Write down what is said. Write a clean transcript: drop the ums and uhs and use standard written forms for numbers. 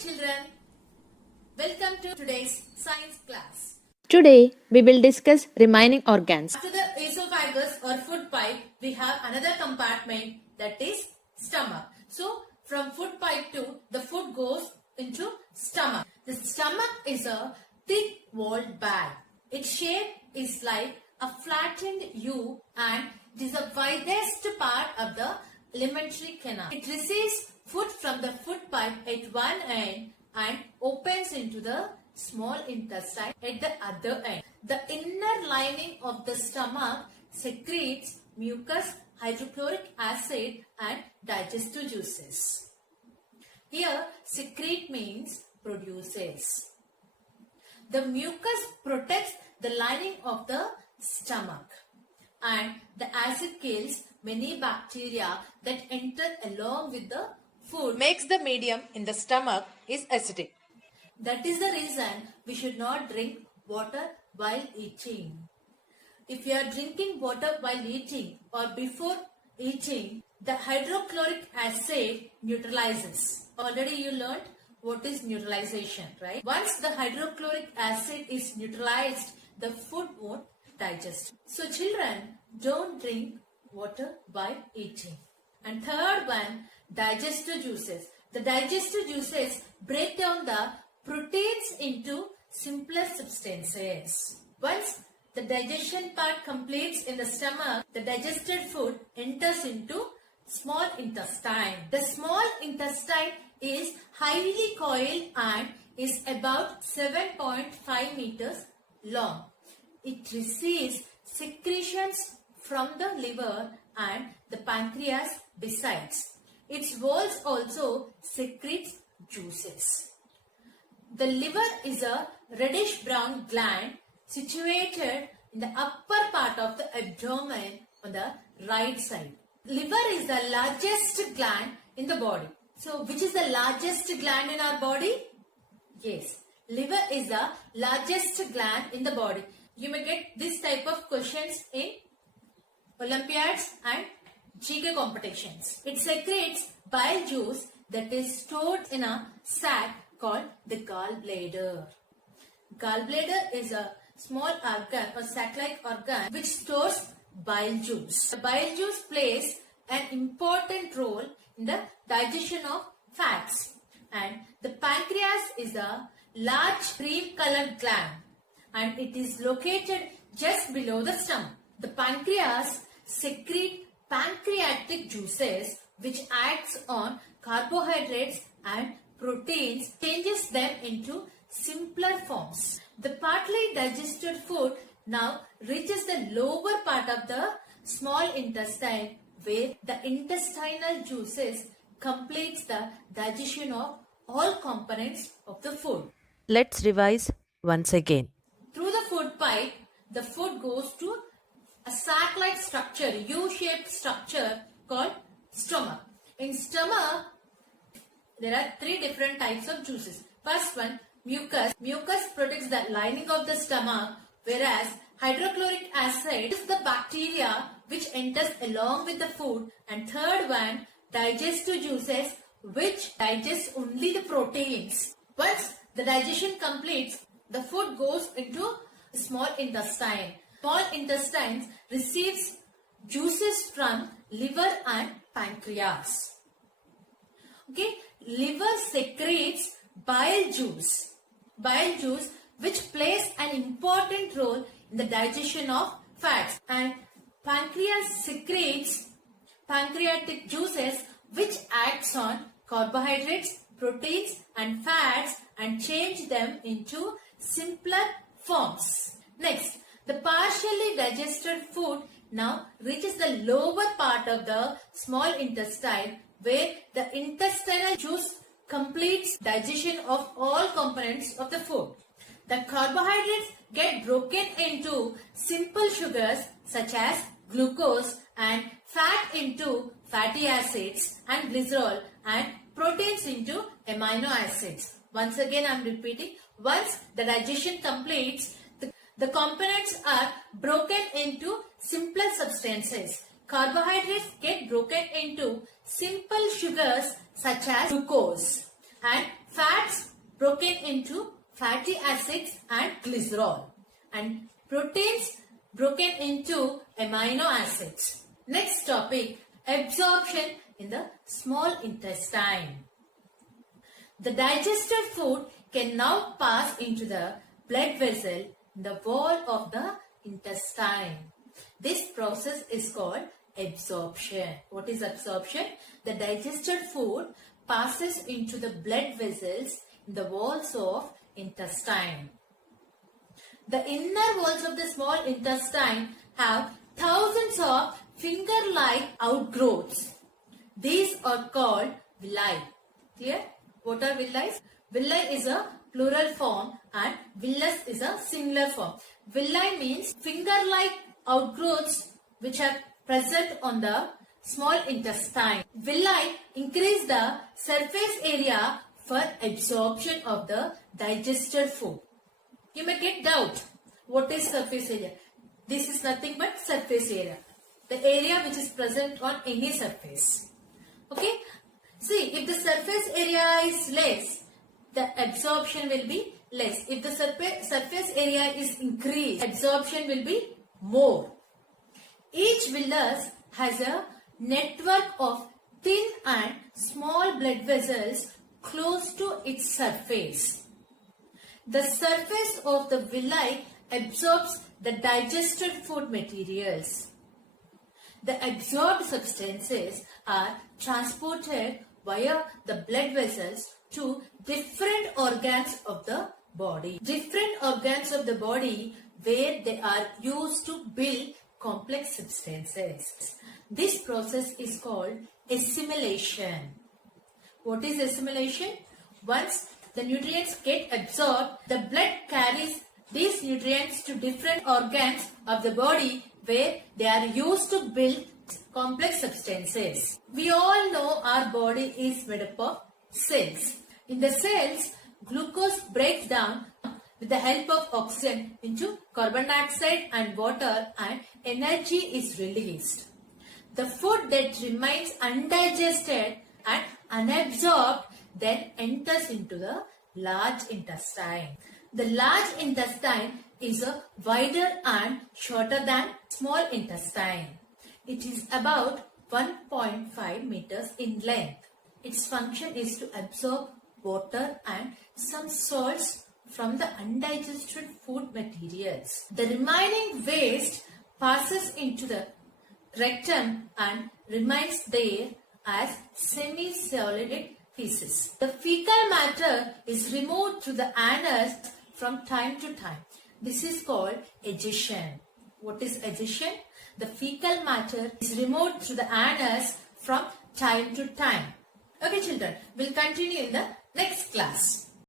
children, welcome to today's science class. Today we will discuss remaining organs. After the esophagus or food pipe, we have another compartment that is stomach. So from food pipe to the food goes into stomach. The stomach is a thick walled bag. Its shape is like a flattened U and it is the widest part of the alimentary canal. It receives food from the food pipe at one end and opens into the small intestine at the other end. The inner lining of the stomach secretes mucus, hydrochloric acid and digestive juices. Here, secrete means produces. The mucus protects the lining of the stomach and the acid kills many bacteria that enter along with the food. Makes the medium in the stomach is acidic. That is the reason we should not drink water while eating. If you are drinking water while eating or before eating, the hydrochloric acid neutralizes. Already you learned what is neutralization, right? Once the hydrochloric acid is neutralized, the food won't digest. So children, don't drink water while eating. And third one, digestive juices. The digestive juices break down the proteins into simpler substances. Once the digestion part completes in the stomach, the digested food enters into small intestine. The small intestine is highly coiled and is about 7.5 meters long. It receives secretions from the liver and the pancreas besides. Its walls also secretes juices. The liver is a reddish brown gland situated in the upper part of the abdomen on the right side. Liver is the largest gland in the body. So, which is the largest gland in our body? Yes, liver is the largest gland in the body. You may get this type of questions in Olympiads and GK competitions. It secretes bile juice that is stored in a sac called the gallbladder. Gallbladder is a small organ or sac-like organ which stores bile juice. The bile juice plays an important role in the digestion of fats. And the pancreas is a large cream-colored gland and it is located just below the stomach. The pancreas secrete pancreatic juices which acts on carbohydrates and proteins, changes them into simpler forms. The partly digested food now reaches the lower part of the small intestine where the intestinal juices completes the digestion of all components of the food. Let's revise once again. Through the food pipe, the food goes to a sac-like structure, U-shaped structure called stomach. In stomach, there are three different types of juices. First one, mucus. Mucus protects the lining of the stomach, whereas hydrochloric acid is the bacteria which enters along with the food. And third one, digestive juices, which digest only the proteins. Once the digestion completes, the food goes into small intestine. Small intestines receives juices from liver and pancreas. Okay, liver secretes bile juice which plays an important role in the digestion of fats, and pancreas secretes pancreatic juices which acts on carbohydrates, proteins and fats and change them into simpler forms. Next, the partially digested food now reaches the lower part of the small intestine where the intestinal juice completes digestion of all components of the food. The carbohydrates get broken into simple sugars such as glucose and fat into fatty acids and glycerol and proteins into amino acids. Once again I am repeating, once the digestion completes, the components are broken into simpler substances. Carbohydrates get broken into simple sugars such as glucose and fats broken into fatty acids and glycerol, and proteins broken into amino acids. Next topic, absorption in the small intestine. The digested food can now pass into the blood vessel in the wall of the intestine. This process is called absorption. What is absorption? The digested food passes into the blood vessels in the walls of intestine. The inner walls of the small intestine have thousands of finger-like outgrowths. These are called villi. Clear? What are villi? Villi is a plural form and villus is a singular form. Villi means finger-like outgrowths which are present on the small intestine. Villi increase the surface area for absorption of the digested food. You may get doubt. What is surface area? This is nothing but surface area. The area which is present on any surface. Okay? See, if the surface area is less, the absorption will be less. If the surface area is increased, absorption will be more. Each villus has a network of thin and small blood vessels close to its surface. The surface of the villi absorbs the digested food materials. The absorbed substances are transported via the blood vessels to different organs of the body. Different organs of the body where they are used to build complex substances. This process is called assimilation. What is assimilation? Once the nutrients get absorbed, the blood carries these nutrients to different organs of the body where they are used to build complex substances. We all know our body is made up of cells. In the cells, glucose breaks down with the help of oxygen into carbon dioxide and water, and energy is released. The food that remains undigested and unabsorbed then enters into the large intestine. The large intestine is wider and shorter than small intestine. It is about 1.5 meters in length. Its function is to absorb water and some salts from the undigested food materials. The remaining waste passes into the rectum and remains there as semi-solid feces. The fecal matter is removed through the anus from time to time. This is called egestion. What is egestion? The fecal matter is removed through the anus from time to time. Okay children, we'll continue in the next class.